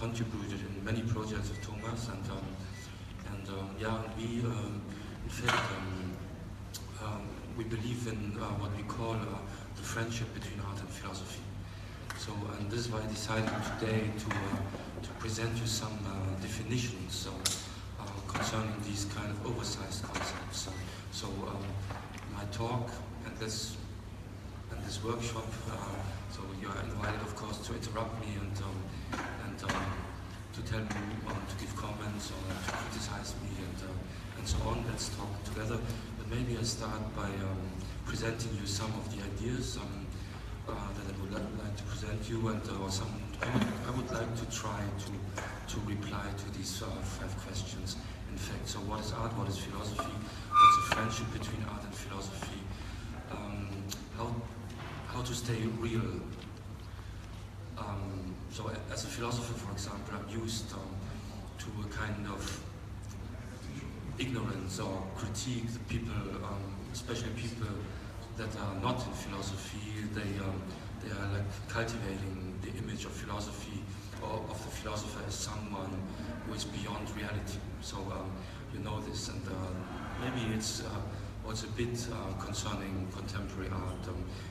contributed in many projects of Thomas, and yeah, we in fact we believe in what we call the friendship between art and philosophy. So, and this is why I decided today to present you some definitions concerning these kind of oversized concepts. So my talk and this workshop, so you are invited, of course, to interrupt me and to tell me, to give comments or to criticize me and so on. Let's talk together. But maybe I start by presenting you some of the ideas that I would like to present you, and I would like to try to reply to these 5 questions. In fact, so what is art? What is philosophy? What's the friendship between art and philosophy? How to stay real. So as a philosopher, for example, I'm used to a kind of ignorance or critique. The people, especially people that are not in philosophy, they are like cultivating the image of philosophy or of the philosopher as someone who is beyond reality. So you know this, and maybe it's also a bit concerning contemporary art.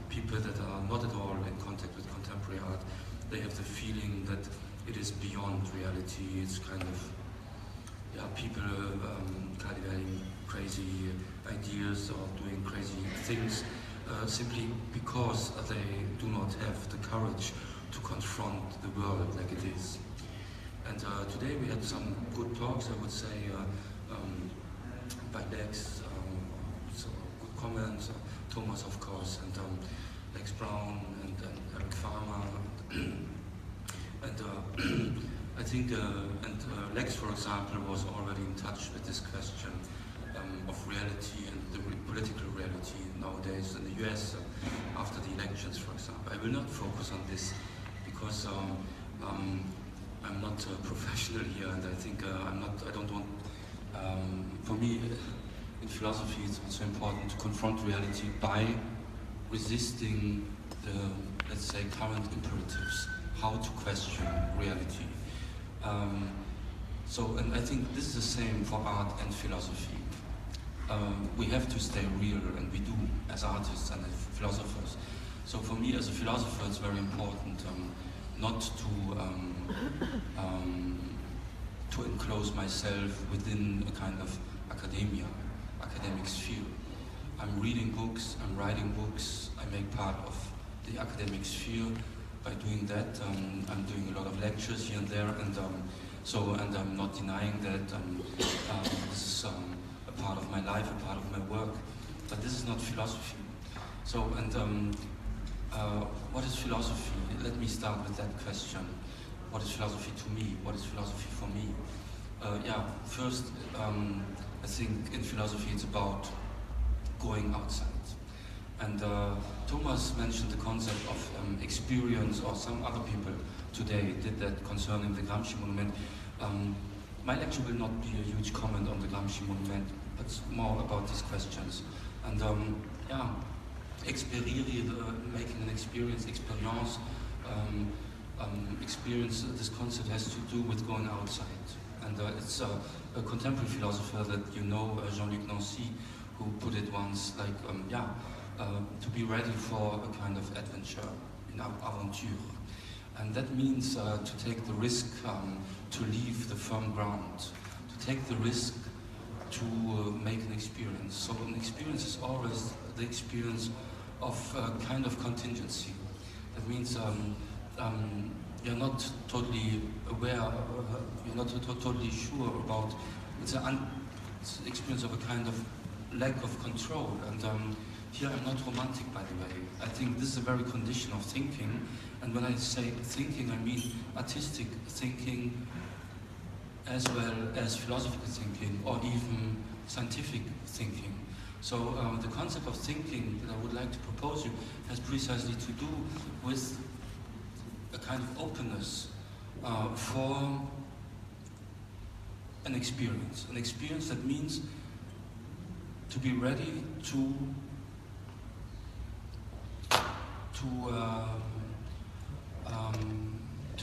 People that are not at all in contact with contemporary art, they have the feeling that it is beyond reality. It's kind of, yeah, people cultivating crazy ideas or doing crazy things simply because they do not have the courage to confront the world like it is. And today we had some good talks, I would say, by Lex, so good comments, Thomas, of course, and Lex Brown and Eric Farmer, and I think, Lex, for example, was already in touch with this question of reality and the political reality nowadays in the US after the elections, for example. I will not focus on this because I'm not a professional here, and I think I don't want, for me, in philosophy it's also important to confront reality by resisting the, let's say, current imperatives, how to question reality. And I think this is the same for art and philosophy. We have to stay real, and we do, as artists and as philosophers. So for me, as a philosopher, it's very important not to enclose myself within a kind of academic sphere. I'm reading books, I'm writing books, I make part of the academic sphere. By doing that, I'm doing a lot of lectures here and there, and I'm not denying that this is a part of my life, a part of my work, but this is not philosophy. So, what is philosophy? Let me start with that question. What is philosophy to me? What is philosophy for me? First, I think in philosophy it's about going outside. And Thomas mentioned the concept of experience, or some other people today did that concerning the Gramsci monument. My lecture will not be a huge comment on the Gramsci monument, but more about these questions. And making an experience, experience, this concept has to do with going outside. And it's a contemporary philosopher that you know, Jean-Luc Nancy, who put it once, like, to be ready for a kind of adventure, aventure. And that means to take the risk to leave the firm ground, to take the risk to make an experience. So an experience is always the experience of a kind of contingency. That means you're not totally aware, you're not totally sure about, it's an experience of a kind of lack of control. And here I'm not romantic, by the way. I think this is a very condition of thinking. And when I say thinking, I mean artistic thinking as well as philosophical thinking, or even scientific thinking. So the concept of thinking that I would like to propose you has precisely to do with a kind of openness for an experience that means to be ready to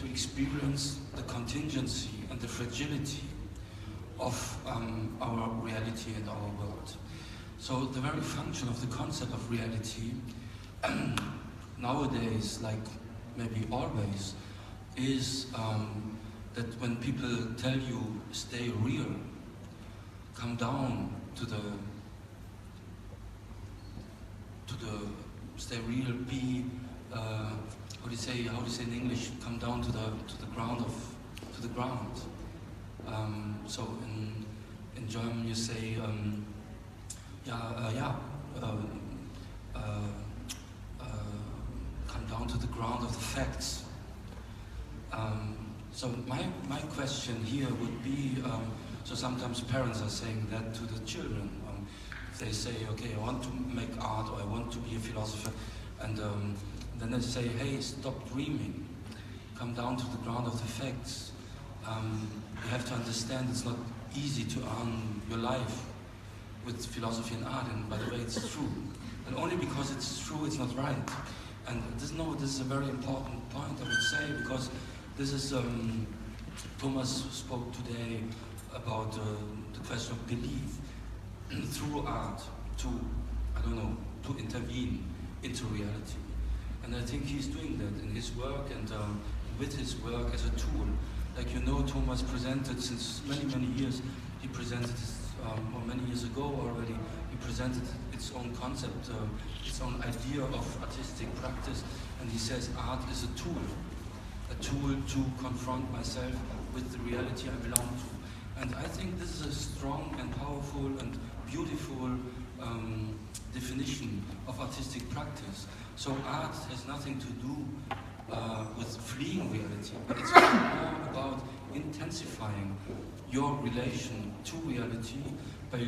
to experience the contingency and the fragility of our reality and our world. So the very function of the concept of reality nowadays, like maybe always, is that when people tell you stay real, come down to the stay real, be how do you say in English, come down to the ground. So in German you say come down to the ground of the facts. So my question here would be, so sometimes parents are saying that to the children. They say, okay, I want to make art, or I want to be a philosopher, and then they say, hey, stop dreaming, come down to the ground of the facts. You have to understand it's not easy to earn your life with philosophy and art, and by the way, it's true. And only because it's true, it's not right. And this is a very important point, I would say, because this is, Thomas spoke today about the question of belief through art to intervene into reality. And I think he's doing that in his work and with his work as a tool. Like, you know, Thomas presented since many years, he presented or many years ago already, he presented its own concept, its own idea of artistic practice, and he says art is a tool to confront myself with the reality I belong to. And I think this is a strong and powerful and beautiful definition of artistic practice. So art has nothing to do with fleeing reality, but it's more about intensifying your relation to reality by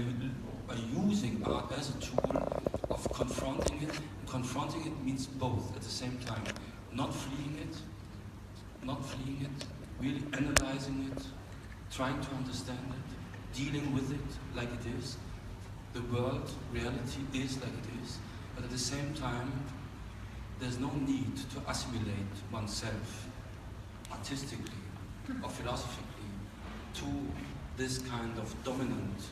using art as a tool of confronting it. Confronting it means both at the same time. Not fleeing it, really analyzing it, trying to understand it, dealing with it like it is. The world, reality is like it is, but at the same time, there's no need to assimilate oneself artistically or philosophically to this kind of dominant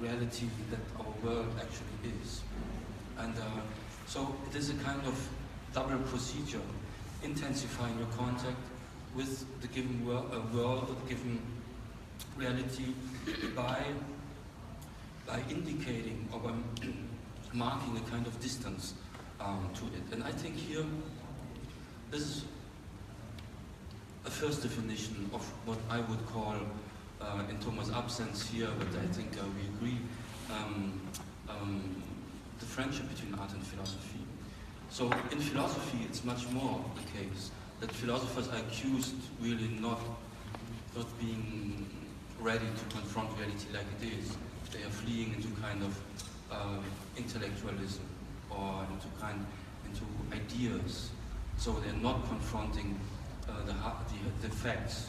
reality that our world actually is. And so it is a kind of double procedure, intensifying your contact with the given world, the given reality by indicating or by marking a kind of distance to it. And I think here, this is a first definition of what I would call, in Thomas' absence here, but I think we agree, the friendship between art and philosophy. So in philosophy, it's much more the case that philosophers are accused really not being ready to confront reality like it is. They are fleeing into kind of intellectualism or into ideas. So they're not confronting the facts.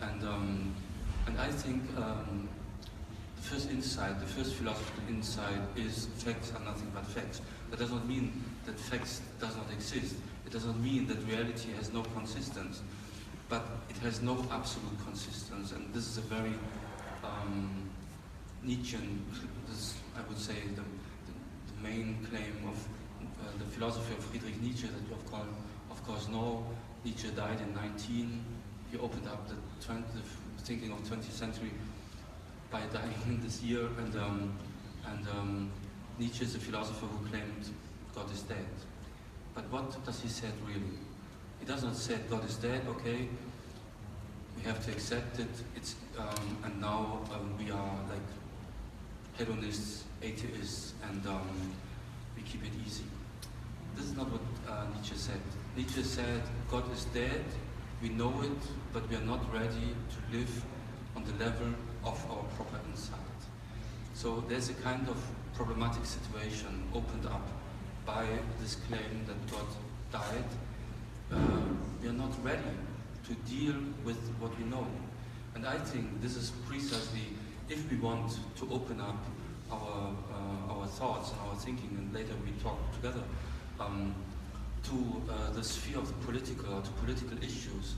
And I think the first insight, the first philosophical insight is facts are nothing but facts. That does not mean that facts does not exist. It does not mean that reality has no consistence, but it has no absolute consistence. And this is a very Nietzschean, this, I would say, the main claim of the philosophy of Friedrich Nietzsche that you of course know. Nietzsche died in 19. He opened up the thinking of 20th century by dying this year. And Nietzsche is a philosopher who claimed God is dead. But what does he say really? He does not say God is dead, okay, we have to accept it, it's, and now we are like hedonists, atheists, and we keep it easy. This is not what Nietzsche said. Nietzsche said, God is dead, we know it, but we are not ready to live on the level of our proper insight. So there's a kind of problematic situation opened up by this claim that God died. We are not ready to deal with what we know. And I think this is precisely, if we want to open up our thoughts and our thinking, and later we talk together, to the sphere of the political, or to political issues,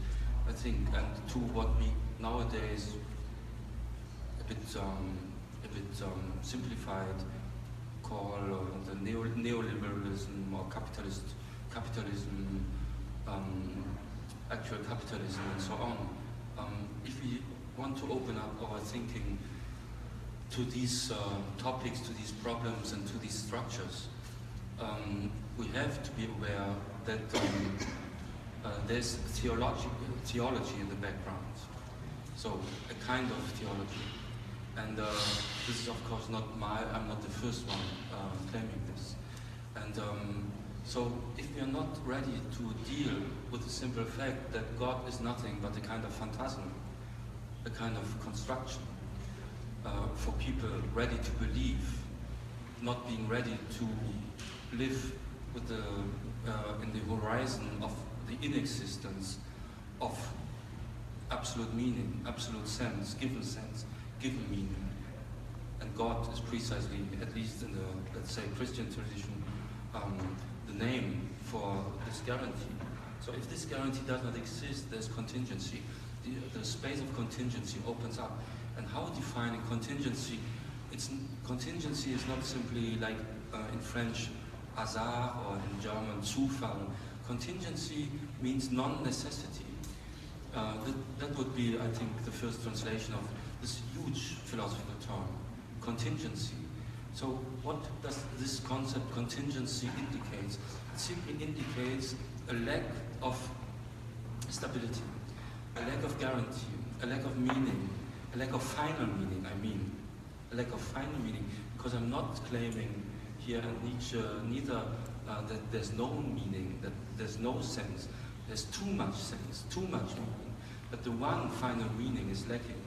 I think, and to what we nowadays a bit simplified call the neoliberalism or capitalism, actual capitalism, and so on. If we want to open up our thinking to these topics, to these problems, and to these structures, we have to be aware that there's theology in the background. So a kind of theology. And this is of course not I'm not the first one claiming this. And so if we are not ready to deal with the simple fact that God is nothing but a kind of phantasm, a kind of construction, for people ready to believe, not being ready to live with in the horizon of the inexistence of absolute meaning, absolute sense, given meaning. And God is precisely, at least in the, let's say, Christian tradition, the name for this guarantee. So if this guarantee does not exist, there's contingency. The space of contingency opens up. And how defining contingency? Contingency is not simply like in French, hasard, or in German, Zufall. Contingency means non-necessity. That would be, I think, the first translation of this huge philosophical term, contingency. So what does this concept contingency indicate? It simply indicates a lack of stability, a lack of guarantee, a lack of meaning, a lack of final meaning, a lack of final meaning, because I'm not claiming here in Nietzsche neither that there's no meaning, that there's no sense, there's too much sense, too much meaning, but the one final meaning is lacking.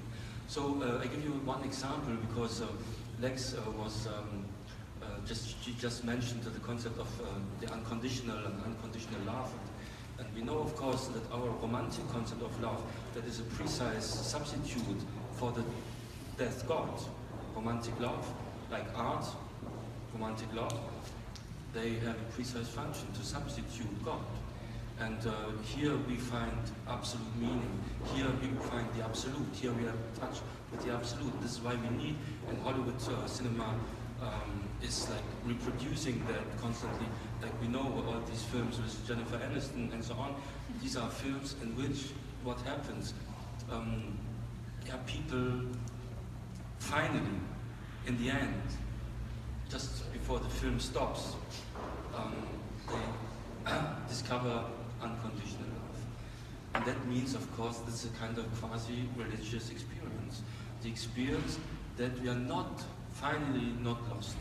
So I give you one example, because Lex she just mentioned the concept of the unconditional and unconditional love. And we know, of course, that our romantic concept of love, that is a precise substitute for the death God. Romantic love, like art, romantic love, they have a precise function to substitute God. And here we find absolute meaning. Here we find the absolute. Here we are in touch with the absolute. This is why we need, and Hollywood cinema is like reproducing that constantly. Like we know all these films with Jennifer Aniston and so on. These are films in which what happens, people finally, in the end, just before the film stops, they discover unconditional love. And that means, of course, this is a kind of quasi-religious experience. The experience that we are not, finally not lost.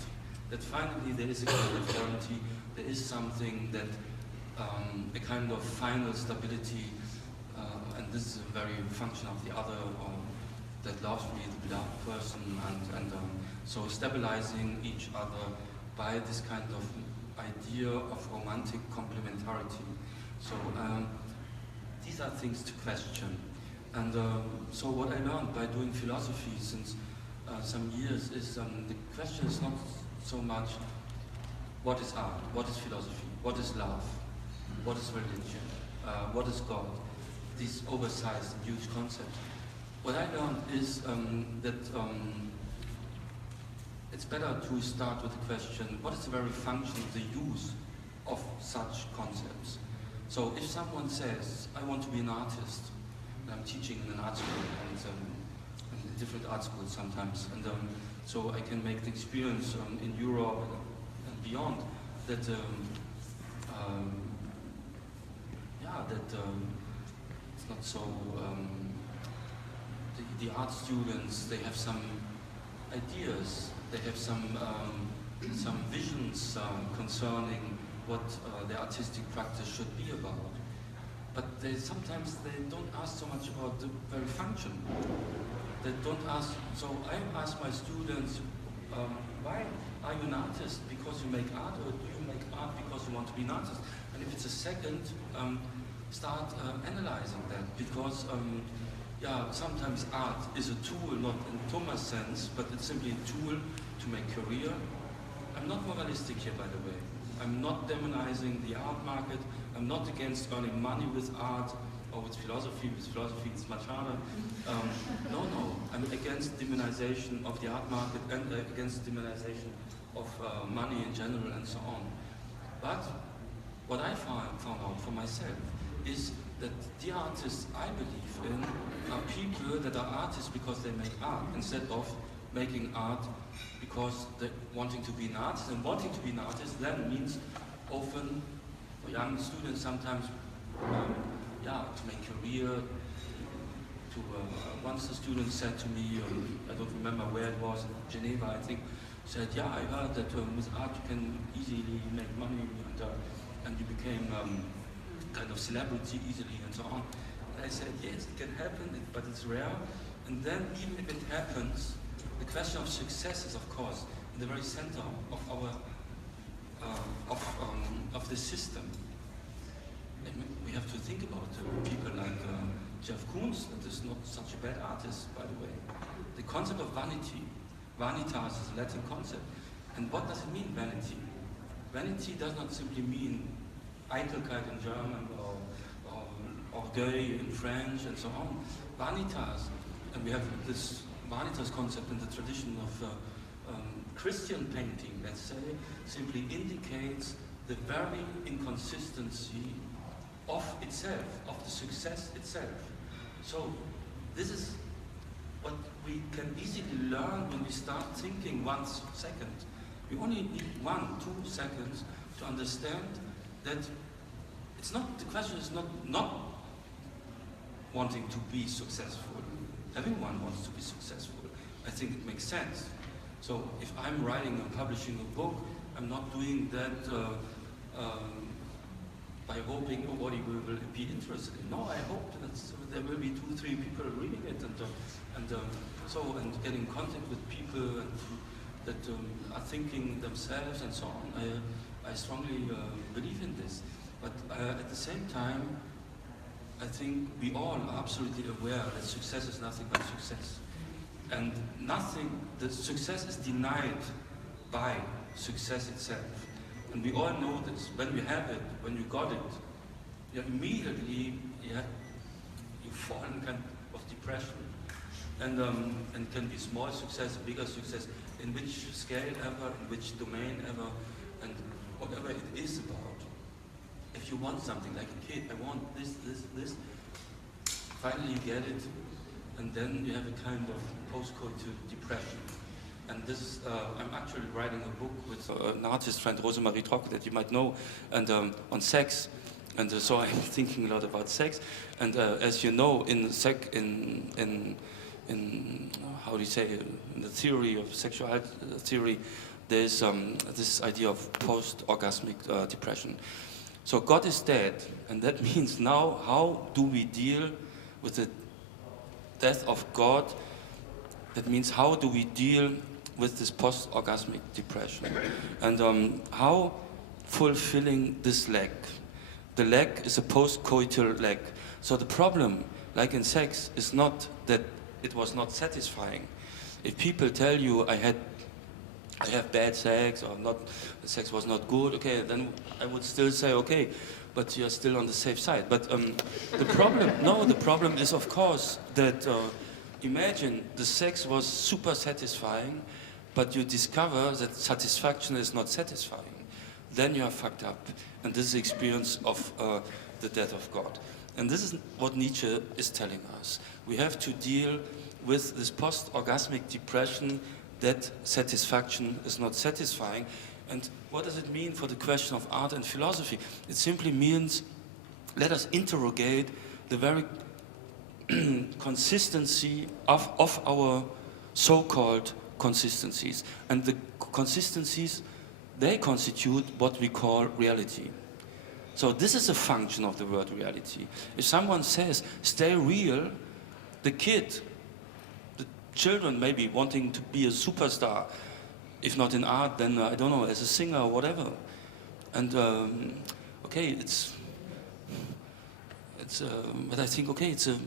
That finally there is a kind of guarantee, there is something that, a kind of final stability, and this is a very function of the other, that loves me, the beloved person, and so stabilizing each other by this kind of idea of romantic complementarity. So these are things to question. And so what I learned by doing philosophy since some years is the question is not so much what is art, what is philosophy, what is love, what is religion, what is God, these oversized, huge concepts. What I learned is that it's better to start with the question, what is the very function of the use of such concepts? So if someone says, I want to be an artist, and I'm teaching in an art school, and in different art schools sometimes, and so I can make the experience in Europe and beyond, that it's not so, the art students, they have some ideas, they have some visions concerning what their artistic practice should be about. But sometimes they don't ask so much about the very function. They don't ask, so I ask my students, why are you an artist? Because you make art, or do you make art because you want to be an artist? And if it's a second, start analyzing that, because sometimes art is a tool, not in Thomas' sense, but it's simply a tool to make career. I'm not moralistic here, by the way. I'm not demonizing the art market. I'm not against earning money with art or with philosophy. With philosophy, it's much harder. No, I'm against demonization of the art market and against demonization of money in general and so on. But what I found out for myself is that the artists I believe in are people that are artists because they make art instead of making art because they're wanting to be an artist. And wanting to be an artist then means often for young students sometimes to make career. Once the student said to me, I don't remember where it was, in Geneva I think, said, yeah, I heard that with art you can easily make money and you became kind of celebrity easily and so on. And I said, yes, it can happen, but it's rare. And then even if it happens, the question of success is of course in the very center of our of the system. And we have to think about people like Jeff Koons, that is not such a bad artist, by the way. The concept of vanity, vanitas is a Latin concept. And what does it mean, vanity? Vanity does not simply mean Eitelkeit in German or orgueil in French and so on. Vanitas, and we have this vanitas concept in the tradition of Christian painting, let's say, simply indicates the very inconsistency of itself, of the success itself. So this is what we can easily learn when we start thinking 1 second. We only need 1-2 seconds to understand that it's not, the question is not wanting to be successful. Everyone wants to be successful. I think it makes sense. So if I'm writing or publishing a book, I'm not doing that by hoping nobody will be interested. No, I hope that there will be 2-3 people reading it and getting in contact with people that are thinking themselves and so on. I strongly believe in this. But at the same time, I think we all are absolutely aware that success is nothing but success. And the success is denied by success itself. And we all know this. When we have it, when you got it, you immediately you fall in kind of depression. And can be small success, bigger success, in which scale ever, in which domain ever, and whatever it is about. If you want something like a kid, I want this, finally you get it, and then you have a kind of post-coital depression. And this, I'm actually writing a book with an artist friend, Rosemarie Trock, that you might know, and on sex. And so I'm thinking a lot about sex. And as you know, in how do you say, in the theory of sexual theory, there's this idea of post-orgasmic depression. So God is dead, and that means now how do we deal with the death of God? That means how do we deal with this post-orgasmic depression? And how fulfilling this lack? The lack is a post-coital lack. So the problem, like in sex, is not that it was not satisfying. If people tell you I have bad sex, or the sex was not good, okay, then I would still say okay, but you're still on the safe side. But the problem is of course that imagine the sex was super satisfying, but you discover that satisfaction is not satisfying. Then you are fucked up, and this is the experience of the death of God. And this is what Nietzsche is telling us. We have to deal with this post-orgasmic depression that satisfaction is not satisfying. And what does it mean for the question of art and philosophy? It simply means, let us interrogate the very consistency of our so-called consistencies. And the consistencies, they constitute what we call reality. So this is a function of the word reality. If someone says, stay real, the children maybe wanting to be a superstar, if not in art, then I don't know, as a singer or whatever. And okay, but I think okay, it's a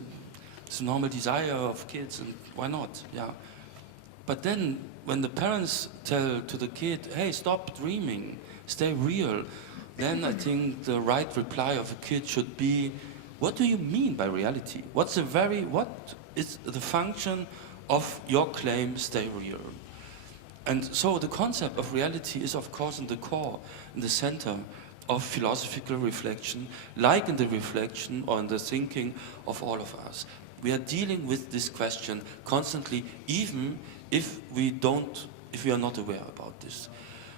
normal desire of kids, and why not? Yeah. But then when the parents tell to the kid, hey, stop dreaming, stay real, then I think the right reply of a kid should be, what do you mean by reality? What is the function of your claim, stay real? And so the concept of reality is, of course, in the core, in the center of philosophical reflection, like in the reflection or in the thinking of all of us. We are dealing with this question constantly, even if we are not aware about this.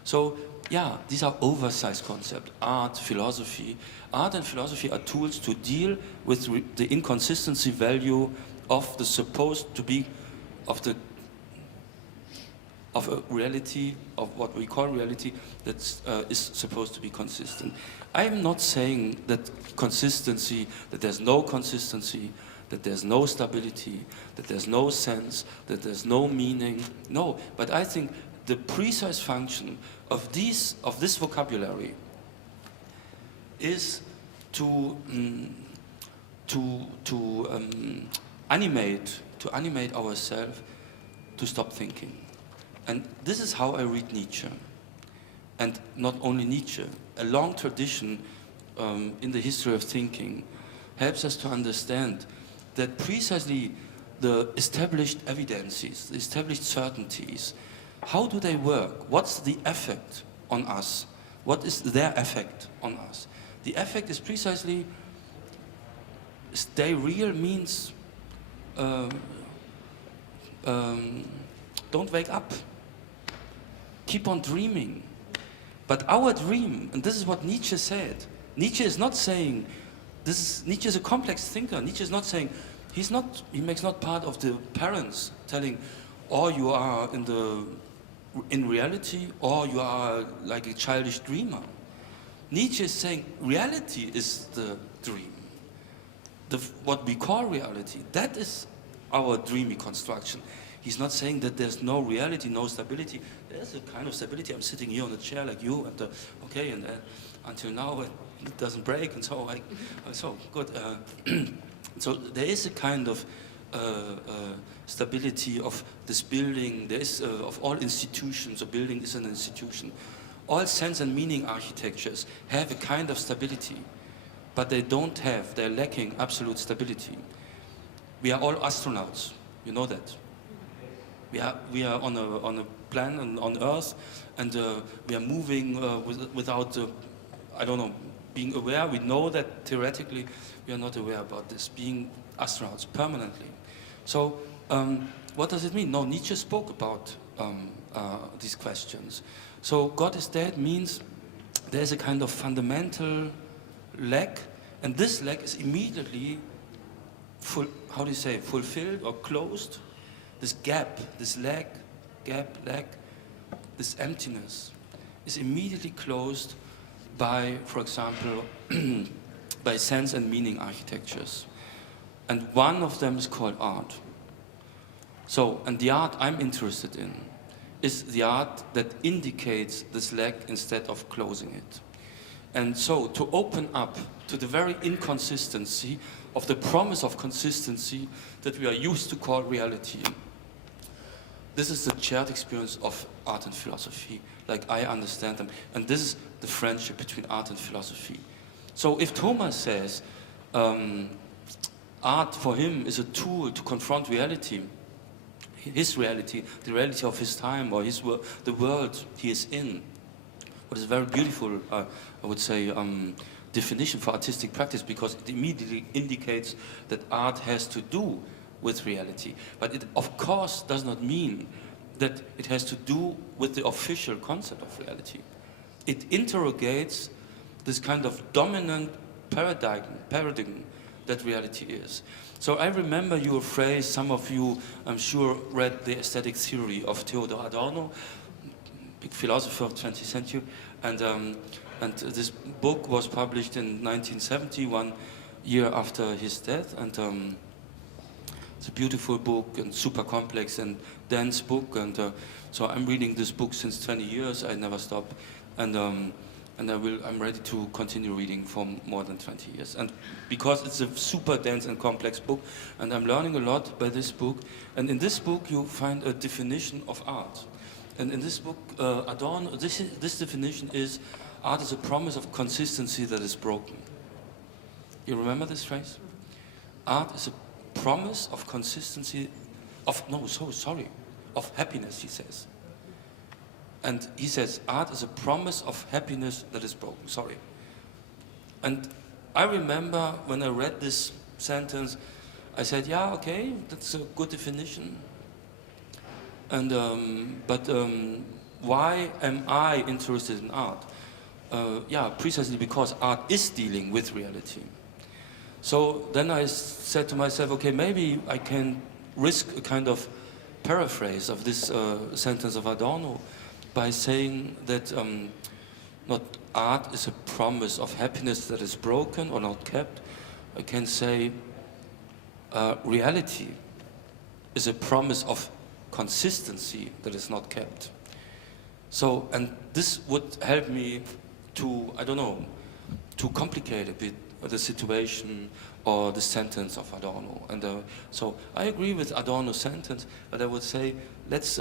So, yeah, these are oversized concepts. Art, philosophy. Art and philosophy are tools to deal with the inconsistency value of the supposed to be, of a reality, of what we call reality, that is supposed to be consistent. I am not saying that consistency, that there's no consistency, that there's no stability, that there's no sense, that there's no meaning. No, but I think the precise function of this vocabulary is to animate ourselves to stop thinking. And this is how I read Nietzsche. And not only Nietzsche, a long tradition in the history of thinking helps us to understand that precisely the established evidences, the established certainties, how do they work? What's the effect on us? What is their effect on us? The effect is precisely, stay real means don't wake up. Keep on dreaming. But our dream, and this is what Nietzsche said, Nietzsche is not saying, Nietzsche is a complex thinker. Nietzsche is not saying, he makes not part of the parents telling, or you are in reality, or you are like a childish dreamer. Nietzsche is saying, reality is the dream. What we call reality, that is our dreamy construction. He's not saying that there's no reality, no stability. There's a kind of stability. I'm sitting here on a chair like you, and and until now it doesn't break, and so so good. So there is a kind of stability of this building. There is of all institutions. A building is an institution. All sense and meaning architectures have a kind of stability, but they're lacking absolute stability. We are all astronauts. You know that. We are on a planet on Earth, and we are moving without being aware. We know that theoretically we are not aware about this, being astronauts permanently. So what does it mean? No, Nietzsche spoke about these questions. So God is dead means there's a kind of fundamental lack, and this lack is immediately fulfilled or closed. This gap, this lack, this emptiness is immediately closed by, for example, by sense and meaning architectures. And one of them is called art. So, and the art I'm interested in is the art that indicates this lack instead of closing it. And so, to open up to the very inconsistency of the promise of consistency that we are used to call reality. This is the shared experience of art and philosophy, like I understand them. And this is the friendship between art and philosophy. So if Thomas says art for him is a tool to confront reality, his reality, the reality of his time, or the world he is in, what is a very beautiful, I would say, definition for artistic practice, because it immediately indicates that art has to do with reality. But it, of course, does not mean that it has to do with the official concept of reality. It interrogates this kind of dominant paradigm that reality is. So I remember your phrase, some of you, I'm sure, read the aesthetic theory of Theodor Adorno, big philosopher of the 20th century, and this book was published in 1970, 1 year after his death, and it's a beautiful book and super complex and dense book, and so I'm reading this book since 20 years. I never stop, and I'm ready to continue reading for more than 20 years. And because it's a super dense and complex book, and I'm learning a lot by this book. And in this book, you find a definition of art, And in this book, Adorno, this definition is, art is a promise of consistency that is broken. You remember this phrase? Art is a promise of consistency, of happiness, he says. And he says, art is a promise of happiness that is broken, sorry. And I remember when I read this sentence, I said, yeah, okay, that's a good definition. And, but why am I interested in art? Yeah, precisely because art is dealing with reality. So then I said to myself, okay, maybe I can risk a kind of paraphrase of this sentence of Adorno by saying that not art is a promise of happiness that is broken or not kept. I can say reality is a promise of consistency that is not kept. So, and this would help me to, I don't know, to complicate a bit the situation or the sentence of Adorno. And so I agree with Adorno's sentence, but I would say let's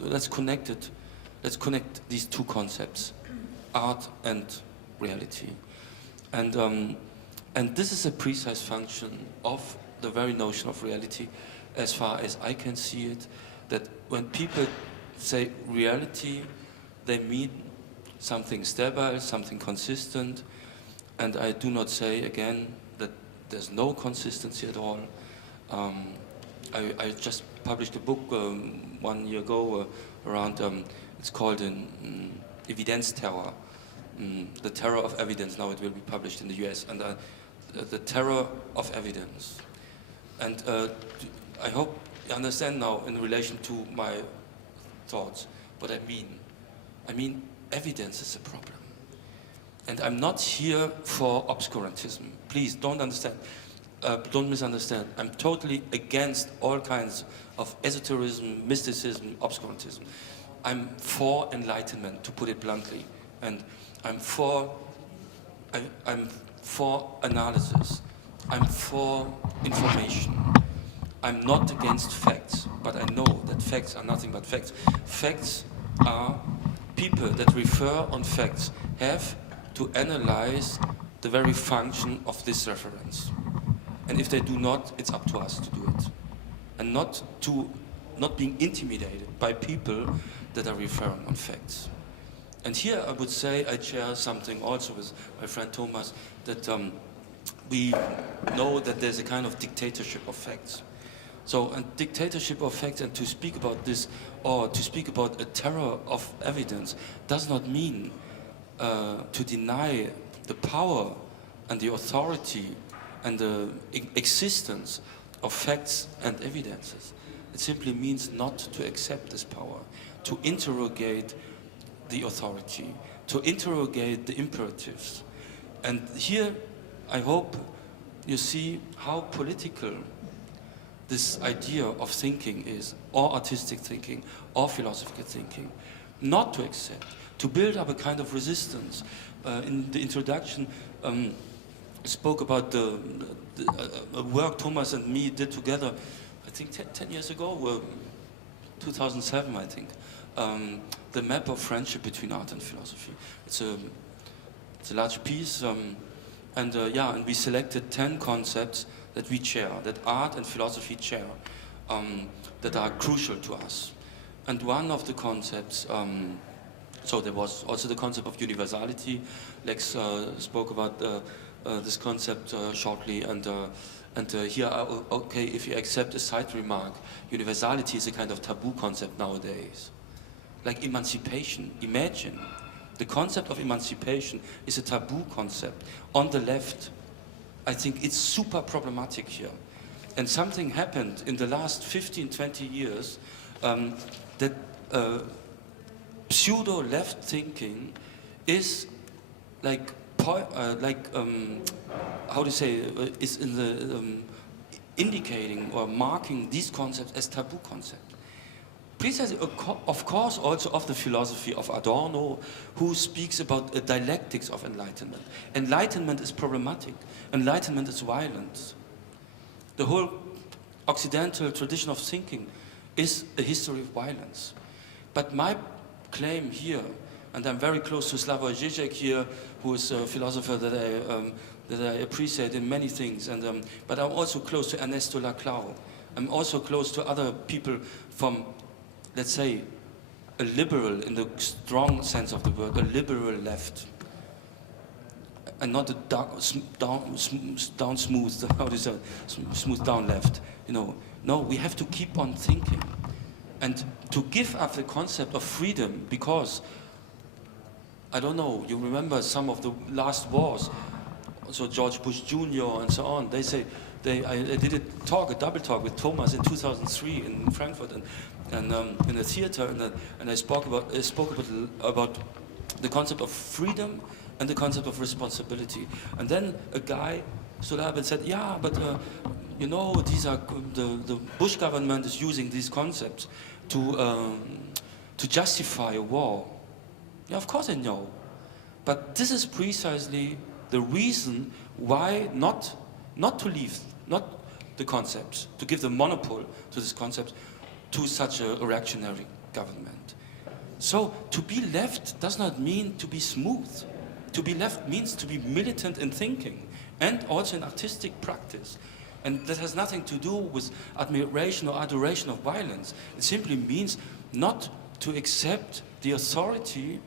let's connect it. Let's connect these two concepts, art and reality. And this is a precise function of the very notion of reality, as far as I can see it, that when people say reality, they mean something stable, something consistent, and I do not say, again, that there's no consistency at all. I just published a book 1 year ago around, it's called Evidence Terror, the terror of evidence. Now it will be published in the US, and the terror of evidence. And I hope you understand now in relation to my thoughts what I mean. I mean, evidence is a problem. And I'm not here for obscurantism. Please don't misunderstand. I'm totally against all kinds of esotericism, mysticism, obscurantism. I'm for enlightenment, to put it bluntly. And I'm for analysis. I'm for information. I'm not against facts, but I know that facts are nothing but facts. Facts are people that refer on facts have to analyze the very function of this reference. And if they do not, it's up to us to do it. And not being intimidated by people that are referring on facts. And here I would say I share something also with my friend Thomas, that we know that there's a kind of dictatorship of facts. So a dictatorship of facts, and to speak about this, or to speak about a terror of evidence, does not mean to deny the power and the authority and the existence of facts and evidences. It simply means not to accept this power, to interrogate the authority, to interrogate the imperatives. And here, I hope you see how political this idea of thinking is, or artistic thinking, or philosophical thinking. Not to accept, to build up a kind of resistance. In the introduction, spoke about the work Thomas and me did together, I think 10 years ago, 2007, I think. The map of friendship between art and philosophy. It's a large piece, and we selected 10 concepts that we share, that art and philosophy share, that are crucial to us. And one of the concepts, so there was also the concept of universality. Lex spoke about this concept shortly, and here, okay, if you accept a side remark, universality is a kind of taboo concept nowadays. Like emancipation, imagine, the concept of emancipation is a taboo concept. On the left, I think it's super problematic here. And something happened in the last 15, 20 years that pseudo-left thinking is like, how to say, is in the indicating or marking these concepts as taboo concepts. Precisely, of course, also of the philosophy of Adorno, who speaks about a dialectics of enlightenment. Enlightenment is problematic. Enlightenment is violent. The whole Occidental tradition of thinking is a history of violence. But my claim here, and I'm very close to Slavoj Žižek here, who is a philosopher that I appreciate in many things, but I'm also close to Ernesto Laclau. I'm also close to other people from, let's say, a liberal, in the strong sense of the word, a liberal left. And not a smooth down left. No, we have to keep on thinking. And to give up the concept of freedom, because, I don't know, you remember some of the last wars, so George Bush Jr. and so on, they say, I did a double talk with Thomas in 2003 in Frankfurt, and in a theater, and I spoke about the concept of freedom and the concept of responsibility. And then a guy stood up and said, yeah, but these are the Bush government is using these concepts to justify a war. Yeah, of course I know, but this is precisely the reason why not to leave, not the concepts, to give the monopole to this concept to such a reactionary government. So to be left does not mean to be smooth. To be left means to be militant in thinking and also in artistic practice. And that has nothing to do with admiration or adoration of violence. It simply means not to accept the authority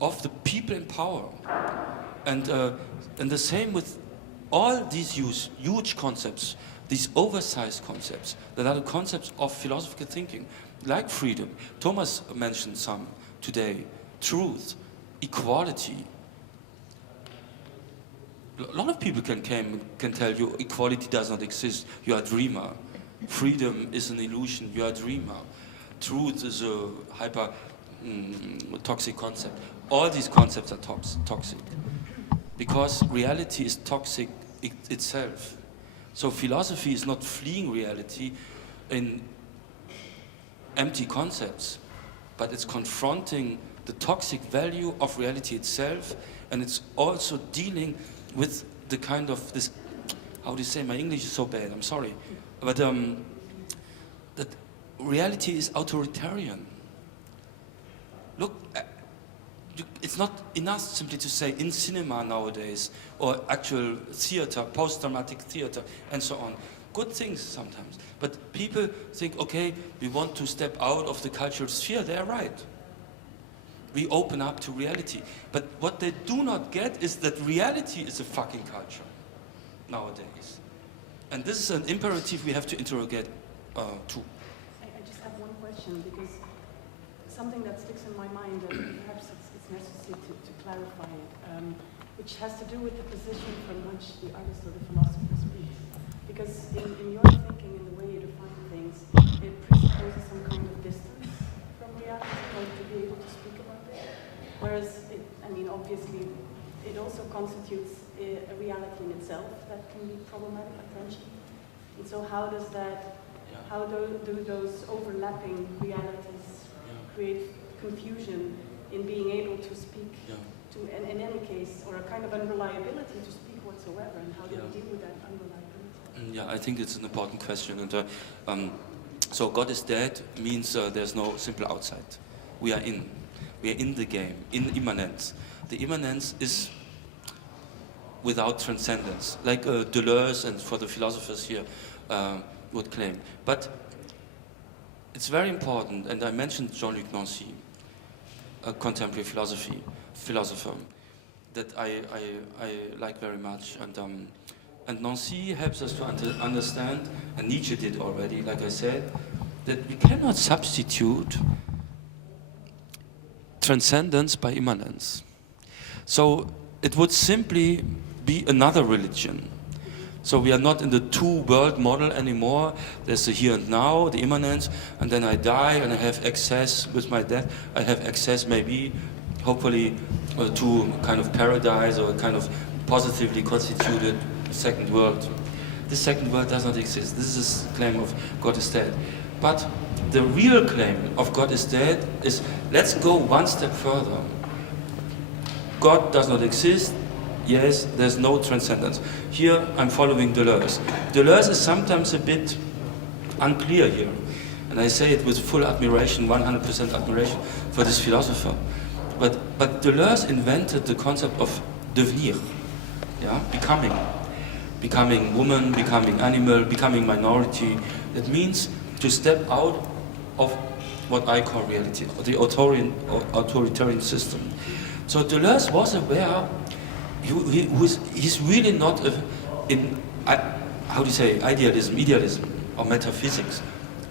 of the people in power. And the same with all these huge concepts, these oversized concepts, that are the concepts of philosophical thinking, like freedom. Thomas mentioned some today. Truth, equality. A lot of people can tell you equality does not exist, you are a dreamer. Freedom is an illusion, you are a dreamer. Truth is a toxic concept. All these concepts are toxic. Because reality is toxic itself. So philosophy is not fleeing reality in empty concepts, but it's confronting the toxic value of reality itself, and it's also dealing with the kind of this, how do you say, my English is so bad, I'm sorry, but that reality is authoritarian. Look, it's not enough simply to say in cinema nowadays, or actual theater, post-dramatic theater, and so on. Good things sometimes, but people think, okay, we want to step out of the cultural sphere, they're right. We open up to reality. But what they do not get is that reality is a fucking culture nowadays. And this is an imperative we have to interrogate too. I just have one question, because something that sticks in my mind, and perhaps it's necessary to clarify it, which has to do with the position from which the artist or the philosopher speaks. Because in your thinking and the way you define things, it presupposes some kind of distance from reality, like to be able to speak about it. Whereas, obviously, it also constitutes a reality in itself that can be problematic potentially. And so how does that, how do those overlapping realities create confusion in being able to speak to, in any case, or a kind of unreliability to speak whatsoever, and how do we deal with that unreliability? Yeah, I think it's an important question. And so God is dead means there's no simple outside. We are in the game, in immanence. The immanence is without transcendence, like Deleuze and for the philosophers here would claim. But it's very important, and I mentioned Jean-Luc Nancy, a contemporary philosopher that I like very much, and Nancy helps us to understand, and Nietzsche did already, like I said, that we cannot substitute transcendence by immanence. So it would simply be another religion. So we are not in the two-world model anymore. There's the here and now, the immanence, and then I die and I have access with my death. I have access maybe, hopefully, to kind of paradise or a kind of positively constituted second world. This second world does not exist. This is the claim of God is dead. But the real claim of God is dead is, let's go one step further. God does not exist. Yes, there's no transcendence. Here I'm following Deleuze. Deleuze is sometimes a bit unclear here. And I say it with full admiration, 100% admiration for this philosopher. But Deleuze invented the concept of devenir, yeah, becoming woman, becoming animal, becoming minority. That means to step out of what I call reality, or the authoritarian system. So Deleuze was aware. He's really not in how do you say idealism, or metaphysics.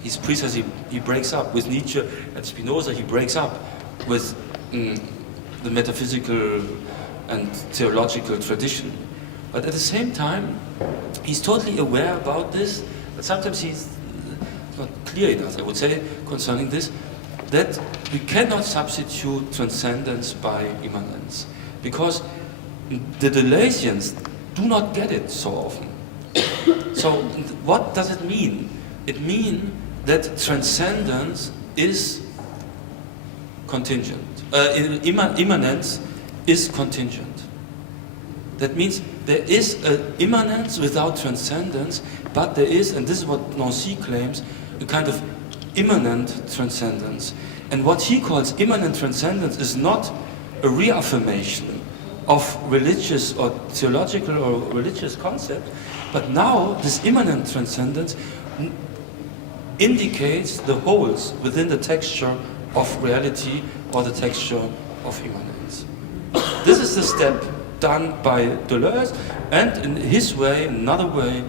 He's precisely, he breaks up with Nietzsche and Spinoza. He breaks up with the metaphysical and theological tradition. But at the same time, he's totally aware about this, but sometimes he's not clear enough, I would say, concerning this, that we cannot substitute transcendence by immanence. Because the Deleuzians do not get it so often. So what does it mean? It means that transcendence is contingent. Immanence is contingent. That means there is an immanence without transcendence, but there is, and this is what Gramsci claims, a kind of immanent transcendence. And what he calls immanent transcendence is not a reaffirmation of religious or theological or religious concept, but now this immanent transcendence indicates the holes within the texture of reality or the texture of immanence. This is the step done by Deleuze, and in his way, another way,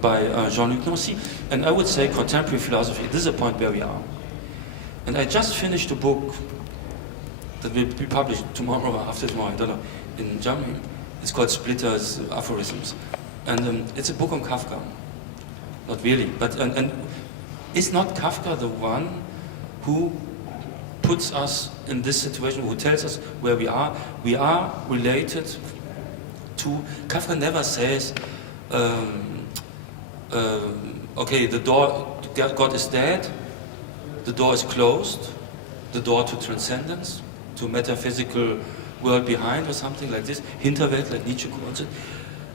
by Jean-Luc Nancy. And I would say contemporary philosophy, this is a point where we are. And I just finished a book that will be published tomorrow or after tomorrow, I don't know, in Germany. It's called Splitters, Aphorisms. And it's a book on Kafka. Not really, but and is not Kafka the one who puts us in this situation, who tells us where we are? We are related to, Kafka never says, okay, the door, God is dead, the door is closed, the door to transcendence, to metaphysical world behind or something like this, Hinterwelt, like Nietzsche calls it,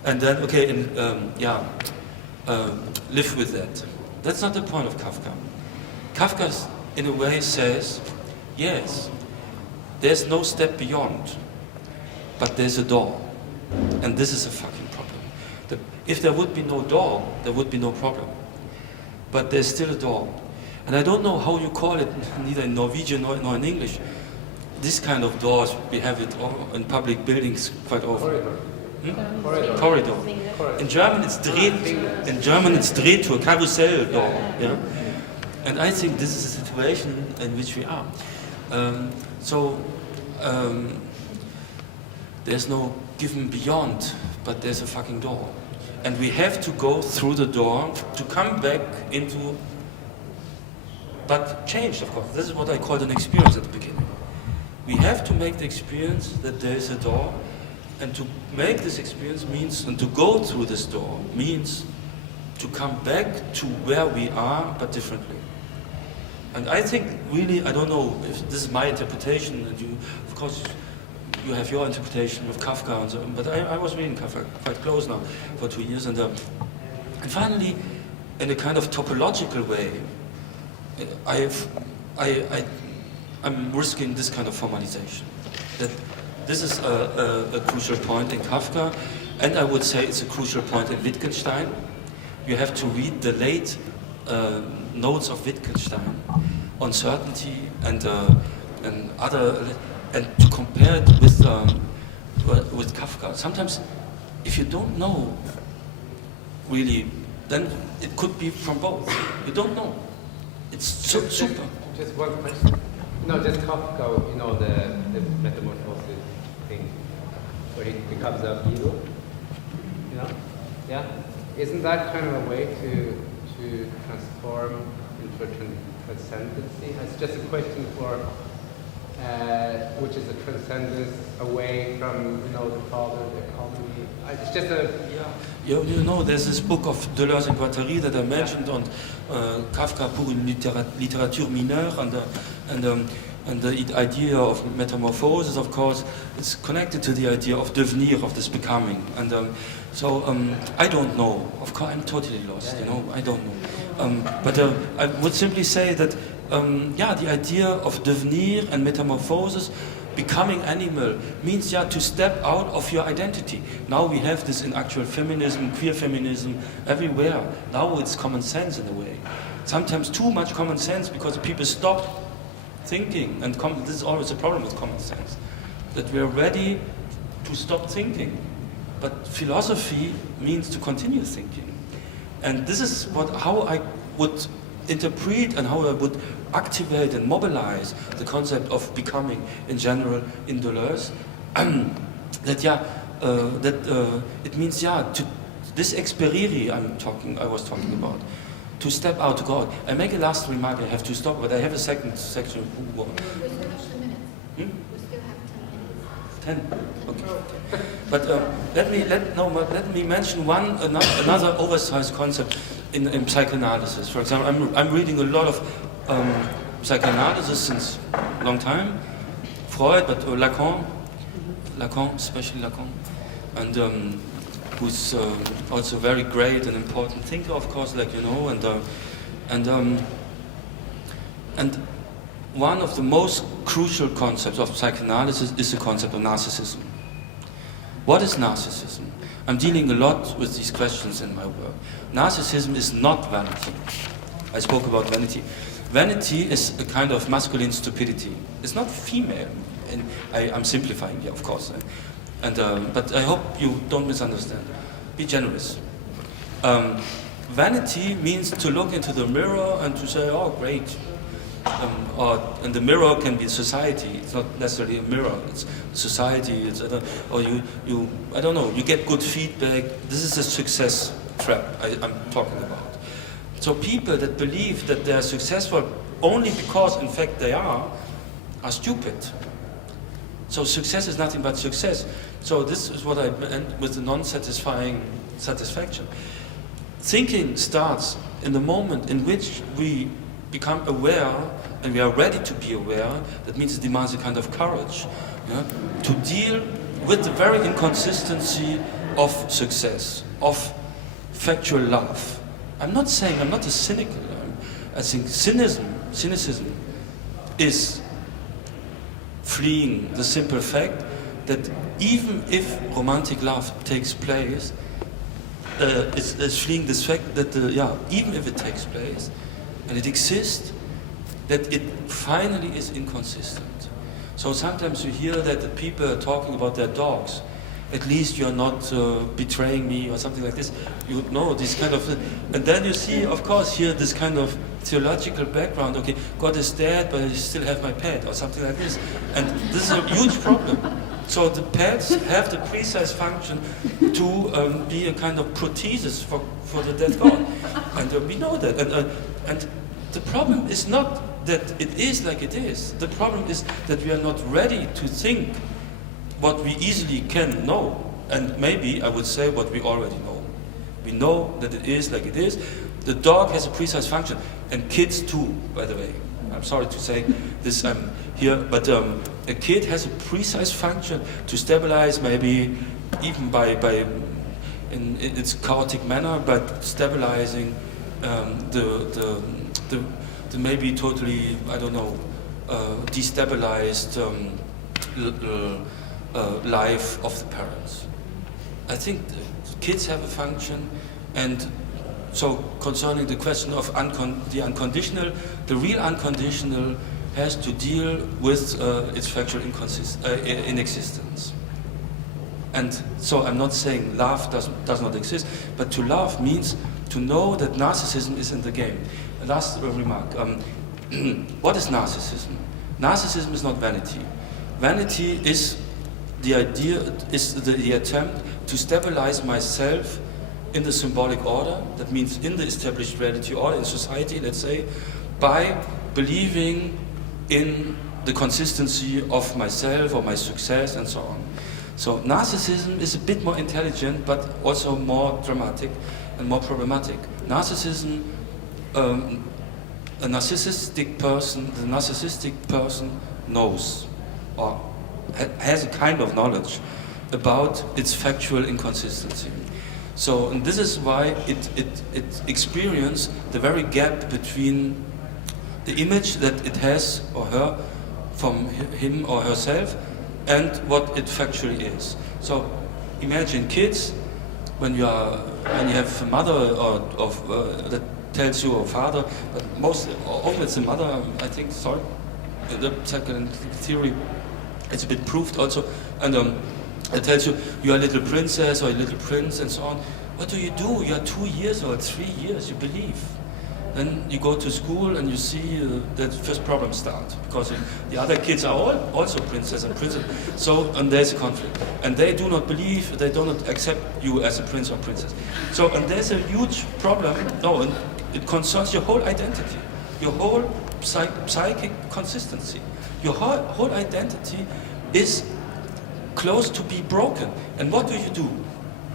and then, okay, live with that. That's not the point of Kafka. Kafka, in a way, says, yes, there's no step beyond, but there's a door. And this is a fucking problem. If there would be no door, there would be no problem. But there's still a door. And I don't know how you call it, neither in Norwegian nor in English. This kind of doors, we have it in public buildings quite often. Corridor. In German it's Drehtour, carousel door. Yeah? And I think this is a situation in which we are. There's no given beyond, but there's a fucking door. And we have to go through the door to come back into, but changed, of course. This is what I called an experience at the beginning. We have to make the experience that there is a door, and to make this experience means, and to go through this door means to come back to where we are, but differently. And I think really, I don't know if this is my interpretation, and you, of course, you have your interpretation with Kafka and so on, but I was reading Kafka quite close now for 2 years, and finally, in a kind of topological way, I'm risking this kind of formalization. That this is a crucial point in Kafka, and I would say it's a crucial point in Wittgenstein. You have to read the late notes of Wittgenstein on certainty and other, and to compare it with Kafka. Sometimes, if you don't know, really, then it could be from both. You don't know. It's so super. Just one question. Just Kafka, the metamorphosis thing, where he becomes a beetle. Yeah. Isn't that kind of a way to transform into a transcendency? It's just a question for which is a transcendence away from the father, the economy. It's just a there's this book of Deleuze and Guattari that I mentioned on Kafka pour une littérature mineure, and And the idea of metamorphosis, of course, is connected to the idea of devenir, of this becoming. And I don't know. Of course, I'm totally lost, you know, I don't know. But I would simply say that, the idea of devenir and metamorphosis, becoming animal, means, to step out of your identity. Now we have this in actual feminism, queer feminism, everywhere. Now it's common sense in a way. Sometimes too much common sense, because people stop thinking, and this is always a problem with common sense, that we are ready to stop thinking. But philosophy means to continue thinking. And this is how I would interpret and how I would activate and mobilize the concept of becoming in general in Deleuze. It means to this experiri I was talking about, to step out, to go out. I make a last remark, I have to stop, but I have a second section. We still have 10 minutes. We still have 10 minutes. 10? Okay. But let me mention another oversized concept in psychoanalysis. For example, I'm reading a lot of psychoanalysis since a long time. Freud, but Lacan, especially Lacan. And who's also very great and important thinker, of course, like you know, and one of the most crucial concepts of psychoanalysis is the concept of narcissism. What is narcissism? I'm dealing a lot with these questions in my work. Narcissism is not vanity. I spoke about vanity. Vanity is a kind of masculine stupidity. It's not female. And I'm simplifying here, of course. But I hope you don't misunderstand. Be generous. Vanity means to look into the mirror and to say, oh, great. And the mirror can be society. It's not necessarily a mirror. It's society. It's I don't know. You get good feedback. This is a success trap I'm talking about. So people that believe that they are successful only because, in fact, they are stupid. So success is nothing but success. So this is what I meant with the non-satisfying satisfaction. Thinking starts in the moment in which we become aware, and we are ready to be aware. That means it demands a kind of courage, to deal with the very inconsistency of success, of factual love. I'm not a cynical. I think cynicism is fleeing the simple fact that even if romantic love takes place, it's fleeing this fact that even if it takes place and it exists, that it finally is inconsistent. So sometimes you hear that the people are talking about their dogs. At least you're not betraying me or something like this. You know, this kind of... And then you see, of course, here this kind of theological background. Okay, God is dead, but I still have my pet or something like this. And this is a huge problem. So the pets have the precise function to be a kind of prosthesis for the dead God. And we know that. And the problem is not that it is like it is. The problem is that we are not ready to think what we easily can know, and maybe I would say what we already know. We know that it is like it is. The dog has a precise function, and kids too, by the way. I'm sorry to say this here, but a kid has a precise function to stabilize, maybe even in its chaotic manner, but stabilizing the maybe totally, I don't know, destabilized life of the parents. I think kids have a function, and so concerning the question of the unconditional, the real unconditional has to deal with its factual inexistence. And so I'm not saying love does not exist, but to love means to know that narcissism is in the game. Last remark. What is narcissism? Narcissism is not vanity. Vanity is the attempt to stabilize myself in the symbolic order, that means in the established reality order, in society, let's say, by believing in the consistency of myself or my success and so on. So narcissism is a bit more intelligent, but also more dramatic and more problematic. Narcissism, the narcissistic person knows or has a kind of knowledge about its factual inconsistency. So, and this is why it experiences the very gap between the image that it has or her from him or herself and what it factually is. So imagine kids, when you have a mother that tells you, or father, but often it's the mother, I think, in the second theory, it's a bit proved also, and it tells you, you're a little princess or a little prince and so on. What do? You're 2 years old, 3 years, you believe. Then you go to school and you see that first problems start, because the other kids are all also princess and princess. So, and there's a conflict. And they do not believe, they do not accept you as a prince or princess. So, and there's a huge problem. No, and it concerns your whole identity, your whole psychic consistency. Your whole identity is close to be broken. And what do?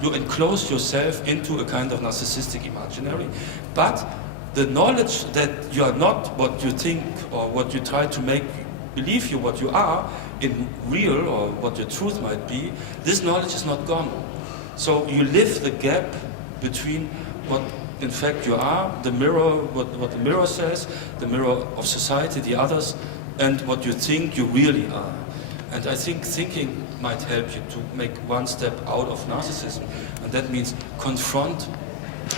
You enclose yourself into a kind of narcissistic imaginary, but the knowledge that you are not what you think or what you try to make believe you what you are in real, or what your truth might be, this knowledge is not gone. So you live the gap between what in fact you are, the mirror, what the mirror says, the mirror of society, the others, and what you think you really are. And I think thinking might help you to make one step out of narcissism, and that means confront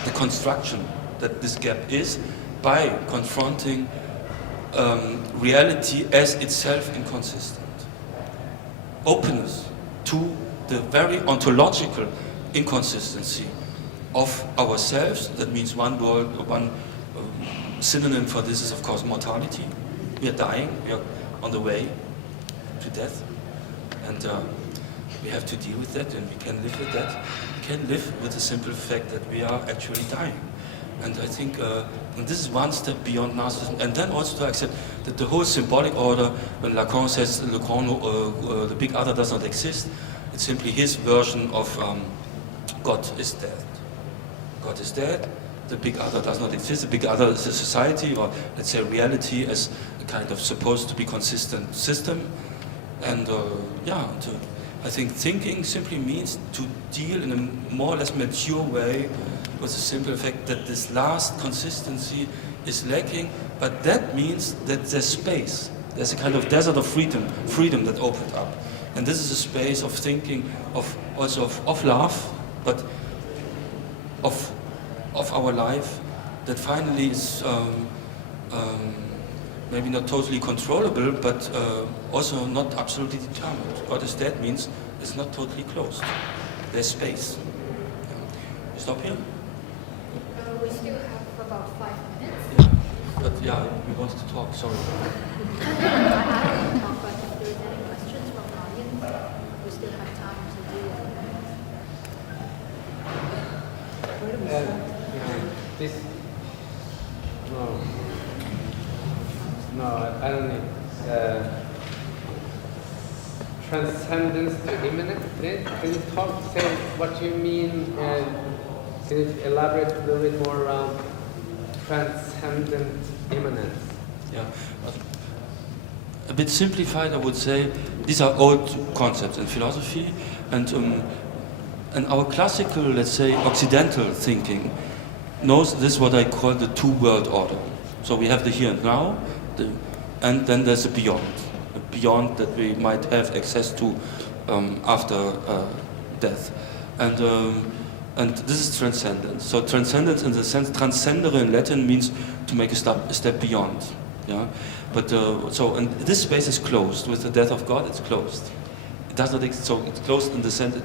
the construction that this gap is by confronting reality as itself inconsistent. Openness to the very ontological inconsistency of ourselves. That means one word, one synonym for this is of course mortality. We are dying, we are on the way to death, and we have to deal with that, and we can live with that. We can live with the simple fact that we are actually dying. And I think and this is one step beyond narcissism, and then also to accept that the whole symbolic order, when Lacan says the big other does not exist, it's simply his version of God is dead. God is dead, the big other does not exist, the big other is a society, or let's say reality as a kind of supposed to be consistent system. And I think thinking simply means to deal in a more or less mature way with the simple fact that this last consistency is lacking, but that means that there's space. There's a kind of desert of freedom that opened up. And this is a space of thinking, of love, but of our life that finally is maybe not totally controllable, but also not absolutely determined. God is dead means it's not totally closed. There's space. You stop here? We still have about 5 minutes. Yeah. But yeah, we want to talk, sorry. I don't want to talk, but if there's any questions from the audience, we still have time to do it. Where do we start? This, no, I don't need transcendence to immanence. Can you say what you mean? Can you elaborate a little bit more around transcendent immanence? Yeah. A bit simplified, I would say these are old concepts in philosophy, and our classical, let's say, Occidental thinking knows this, what I call the two-world order. So we have the here and now, and then there's a beyond that we might have access to after death, and this is transcendence. So transcendence, in the sense, transcendere in Latin means to make a step beyond. Yeah, but and this space is closed with the death of God. It's closed. It does not exist. So it's closed in the sense it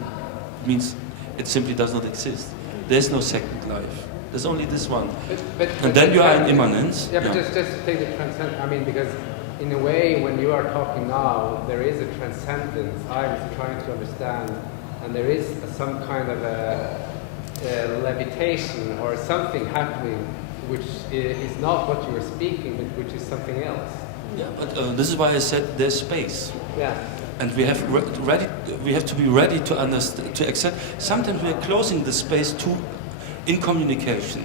means it simply does not exist. There's no second life. There's only this one. But and then you are in immanence. Yeah, but just take the transcendence. I mean, because in a way, when you are talking now, there is a transcendence. I was trying to understand, and there is some kind of a levitation or something happening, which is not what you are speaking, but which is something else. Yeah, but this is why I said there's space. Yeah. And we have to be ready to understand, to accept. Sometimes we are closing the space in communication,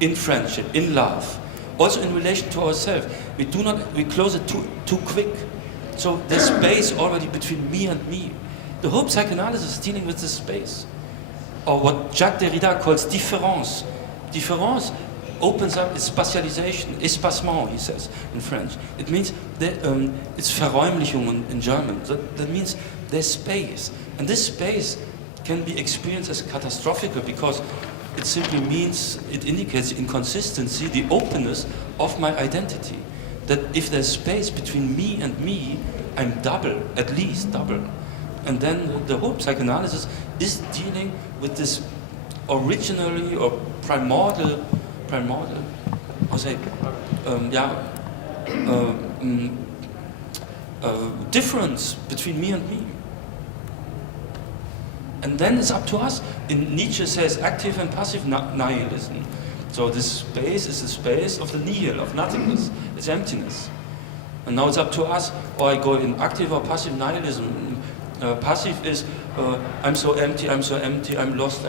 in friendship, in love, also in relation to ourselves. We close it too quick. So there's space already between me and me. The whole psychoanalysis is dealing with this space. Or what Jacques Derrida calls différence. Différence opens up its spatialization, espacement, he says in French. It means it's Verräumlichung in German. That means there's space. And this space can be experienced as catastrophic because it simply means, it indicates inconsistency, the openness of my identity. That if there's space between me and me, I'm double, at least double. And then the whole psychoanalysis is dealing with this originally or primordial, I'll say, difference between me and me. And then it's up to us. In Nietzsche says active and passive nihilism. So this space is the space of the nihil, of nothingness. It's emptiness. And now it's up to us, or I go in active or passive nihilism. Passive is, I'm so empty, I'm lost,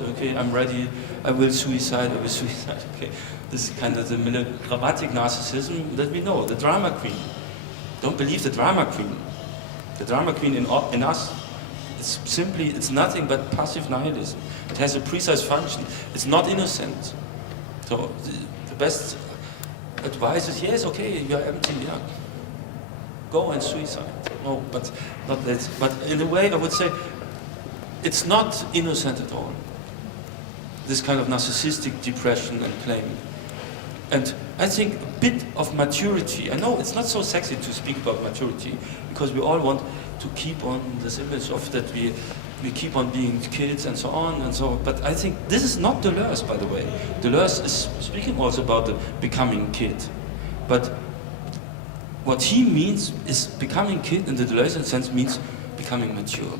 okay, I'm ready, I will suicide. Okay. This is kind of the melodramatic narcissism that we know, the drama queen. Don't believe the drama queen. The drama queen in us, it's nothing but passive nihilism. It has a precise function. It's not innocent. So the best advice is, yes, okay, you're empty, yeah. Go and suicide. No, but not that. But in a way, I would say, it's not innocent at all. This kind of narcissistic depression and claim. And I think a bit of maturity. I know it's not so sexy to speak about maturity because we all want to keep on this image of that we keep on being kids and so on and so on. But I think this is not Deleuze, by the way. Deleuze is speaking also about the becoming kid. But what he means is becoming kid in the Deleuze sense means becoming mature.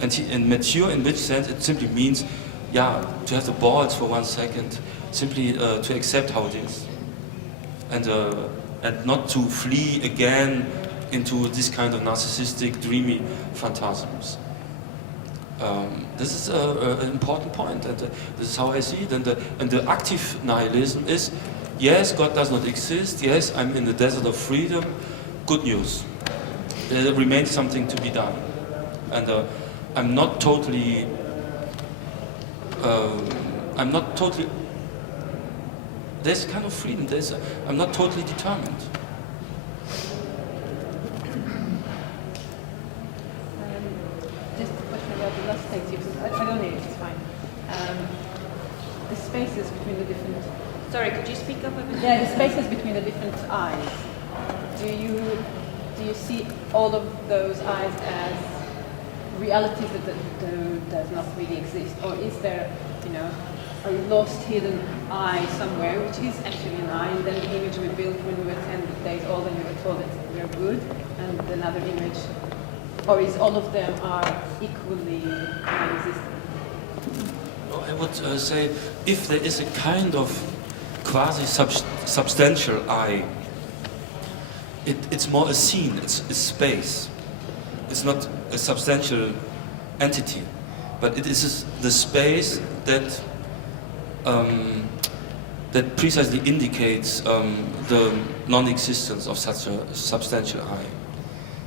And mature in which sense it simply means, to have the balls for 1 second, simply to accept how it is. And not to flee again into this kind of narcissistic, dreamy phantasms. This is an important point, and this is how I see it. And the active nihilism is, yes, God does not exist. Yes, I'm in the desert of freedom. Good news. There remains something to be done. And I'm not totally... there's kind of freedom. I'm not totally determined. Just a question about the last state. I don't need it, it's fine. The spaces between the different... Sorry, could you speak up a bit? Yeah, the spaces between the different eyes. Do you see all of those eyes as realities that does not really exist? Or is there, a lost hidden eye somewhere, which is actually an eye, and then the image we built when we were 10 days old and we were told that we are good, and another image, or is all of them are equally non-existent? I would say if there is a kind of quasi-substantial eye, it's more a scene, it's space. It's not a substantial entity, but it is the space that that precisely indicates the non-existence of such a substantial eye.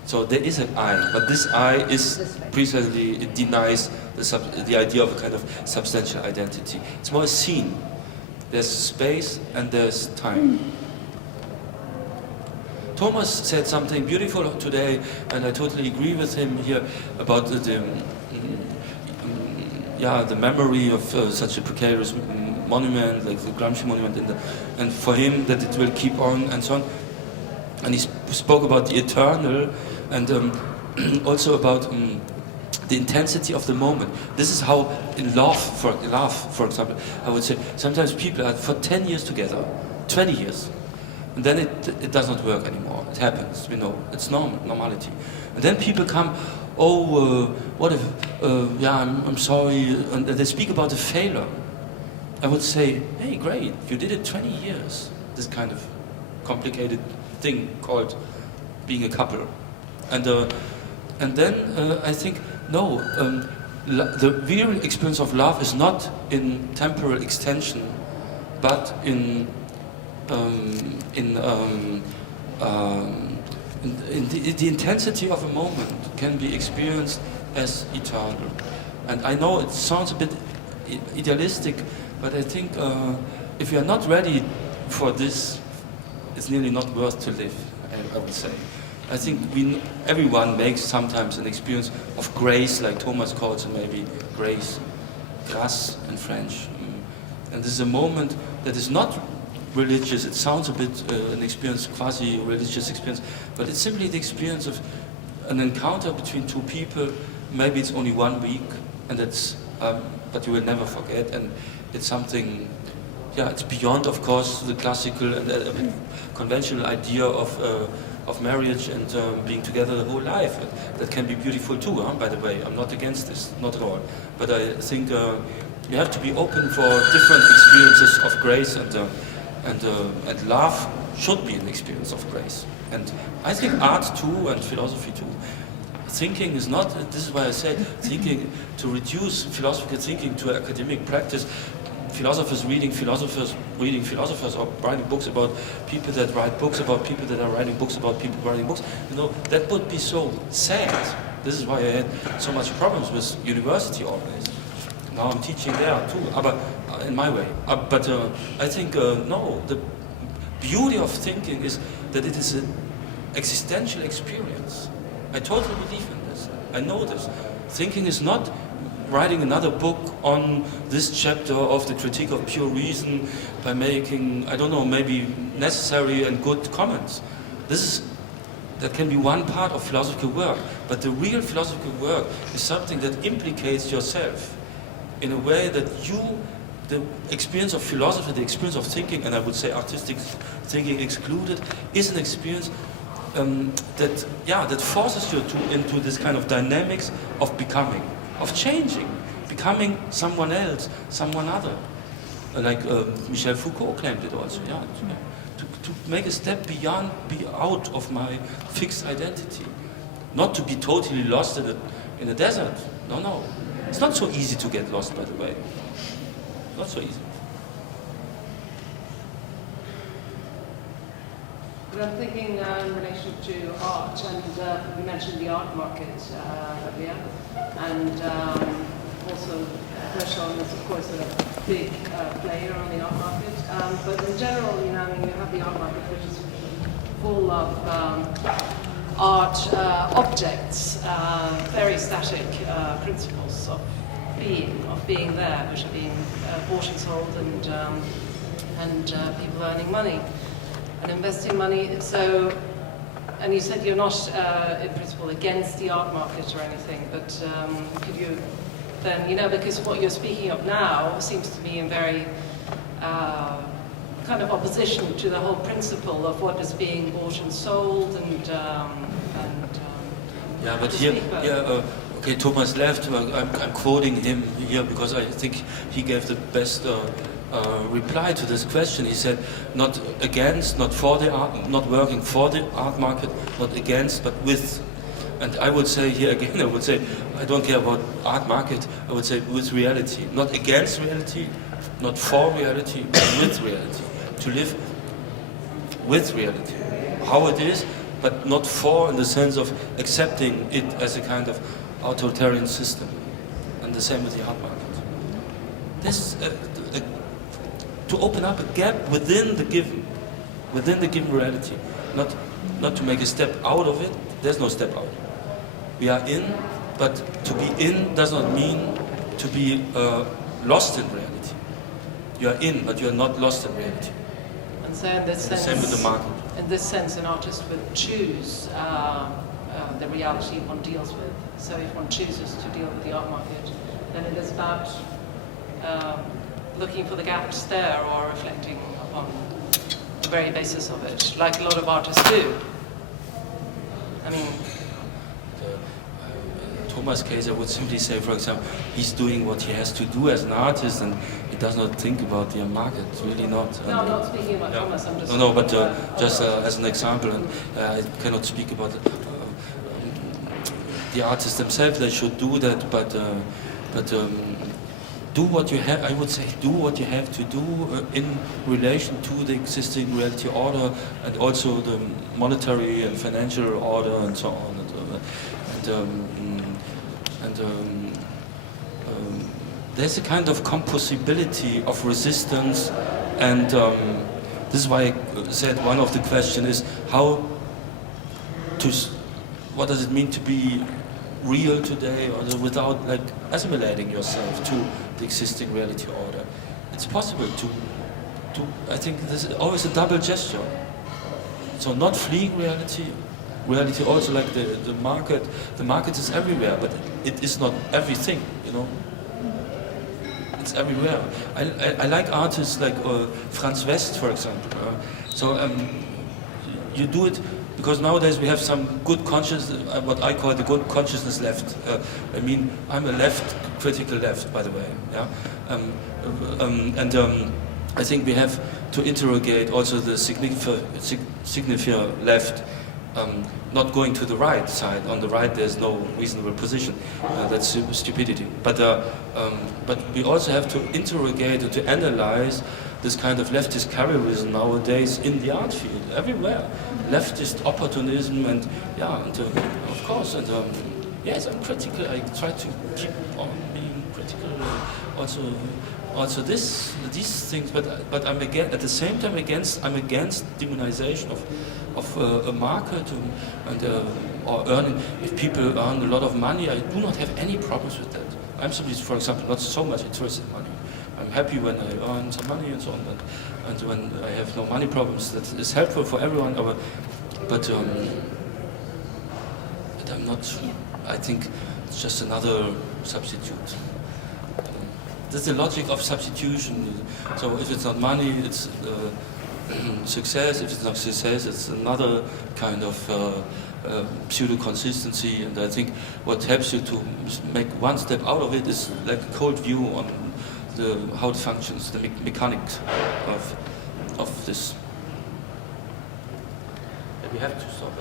So there is an eye, but this eye is precisely, it denies the idea of a kind of substantial identity. It's more a scene. There's space and there's time. Thomas said something beautiful today, and I totally agree with him here about the memory of such a precarious monument, like the Gramsci monument, and for him that it will keep on and so on. And he spoke about the eternal and also about the intensity of the moment. This is how in love, for example, I would say sometimes people are for 10 years together, 20 years, and then it does not work anymore. It happens, it's normality. And then people come, what if, I'm sorry, and they speak about a failure. I would say, hey, great, you did it 20 years, this kind of complicated thing called being a couple. And then I think, no, the real experience of love is not in temporal extension, but in the intensity of a moment can be experienced as eternal. And I know it sounds a bit idealistic, but I think if you are not ready for this, it's nearly not worth to live, I would say. I think everyone makes sometimes an experience of grace, like Thomas calls it maybe grace, grâce in French. And this is a moment that is not religious. It sounds a bit an experience, quasi-religious experience, but it's simply the experience of an encounter between two people. Maybe it's only 1 week, and it's but you will never forget. And it's something, it's beyond, of course, the classical and conventional idea of marriage and being together the whole life. That can be beautiful too, by the way. I'm not against this, not at all. But I think you have to be open for different experiences of grace, and love should be an experience of grace. And I think art too, and philosophy too. Thinking is not, this is why I said, thinking, to reduce philosophical thinking to academic practice, philosophers reading philosophers, or writing books about people that write books about people that are writing books about people writing books, that would be so sad. This is why I had so much problems with university always. Now I'm teaching there too, but in my way. But I think, no, the beauty of thinking is that it is an existential experience. I totally believe in this. I know this. Thinking is not writing another book on this chapter of the critique of pure reason by making, I don't know, maybe necessary and good comments. That can be one part of philosophical work, but the real philosophical work is something that implicates yourself in a way that the experience of philosophy, the experience of thinking, and I would say artistic thinking excluded, is an experience that forces you into this kind of dynamics of becoming, of changing, becoming someone else, someone other. Like Michel Foucault claimed it also, to make a step out of my fixed identity. Not to be totally lost in a desert. No. It's not so easy to get lost, by the way. Not so easy. But I'm thinking in relation to art, and you mentioned the art market earlier, and also Hirschhorn is of course a big player on the art market. But in general, you have the art market, which is full of art objects, very static principles of being there, which are being bought and sold, and people earning money and investing money. So, and you said you're not, in principle, against the art market or anything, but could you then, because what you're speaking of now seems to be in very kind of opposition to the whole principle of what is being bought and sold, but here, okay, Thomas left. I'm quoting him here because I think he gave the best reply to this question. He said, not against, not for the art, not working for the art market, not against, but with. And I would say here again, I don't care about art market, I would say with reality. Not against reality, not for reality, but with reality. To live with reality. How it is, but not for in the sense of accepting it as a kind of authoritarian system. And the same with the art market. This to open up a gap within the given reality, not to make a step out of it. There's no step out. We are in, but to be in does not mean to be lost in reality. You are in, but you are not lost in reality. And so in this sense, the same with the market. In this sense, an artist would choose the reality one deals with. So if one chooses to deal with the art market, then it is about looking for the gaps there or reflecting upon the very basis of it, like a lot of artists do. I mean, Thomas' case, I would simply say, for example, he's doing what he has to do as an artist, and he does not think about the market. Really not. No, I'm not speaking about Thomas. I'm just no, but just as an example, and I cannot speak about the artists themselves. They should do that, but do what you have. I would say do what you have to do in relation to the existing reality order and also the monetary and financial order and so on. There's a kind of composability of resistance, and this is why I said one of the questions is what does it mean to be real today, or without like assimilating yourself to the existing reality order. It's possible to I think this is always a double gesture. So not fleeing reality also like the market is everywhere, but it is not everything, you know. It's everywhere. I like artists like Franz West, for example. You do it because nowadays we have some good consciousness, what I call the good consciousness left. I mean, I'm a critical left, by the way. Yeah? I think we have to interrogate also the signifier left, not going to the right side. On the right, there's no reasonable position. That's stupidity. But we also have to interrogate or to analyze this kind of leftist carrierism nowadays in the art field, everywhere. Leftist opportunism and of course, and yes, I'm critical. I try to keep on being critical. Also these things, but I'm at the same time I'm against demonization of a market or earning. If people earn a lot of money, I do not have any problems with that. I'm simply, for example, not so much interested in money. I'm happy when I earn some money and so on, and when I have no money problems. That is helpful for everyone. But I'm not. I think it's just another substitute. That's the logic of substitution. So if it's not money, it's success. If it's not success, it's another kind of pseudo-consistency. And I think what helps you to make one step out of it is like a cold view on how it functions, the mechanics of this. We have to stop.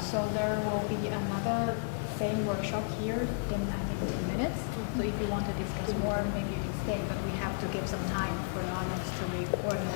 So there will be another same workshop here in I think 2 minutes. So if you want to discuss more, maybe you can stay. But we have to give some time for the audience to reorganize.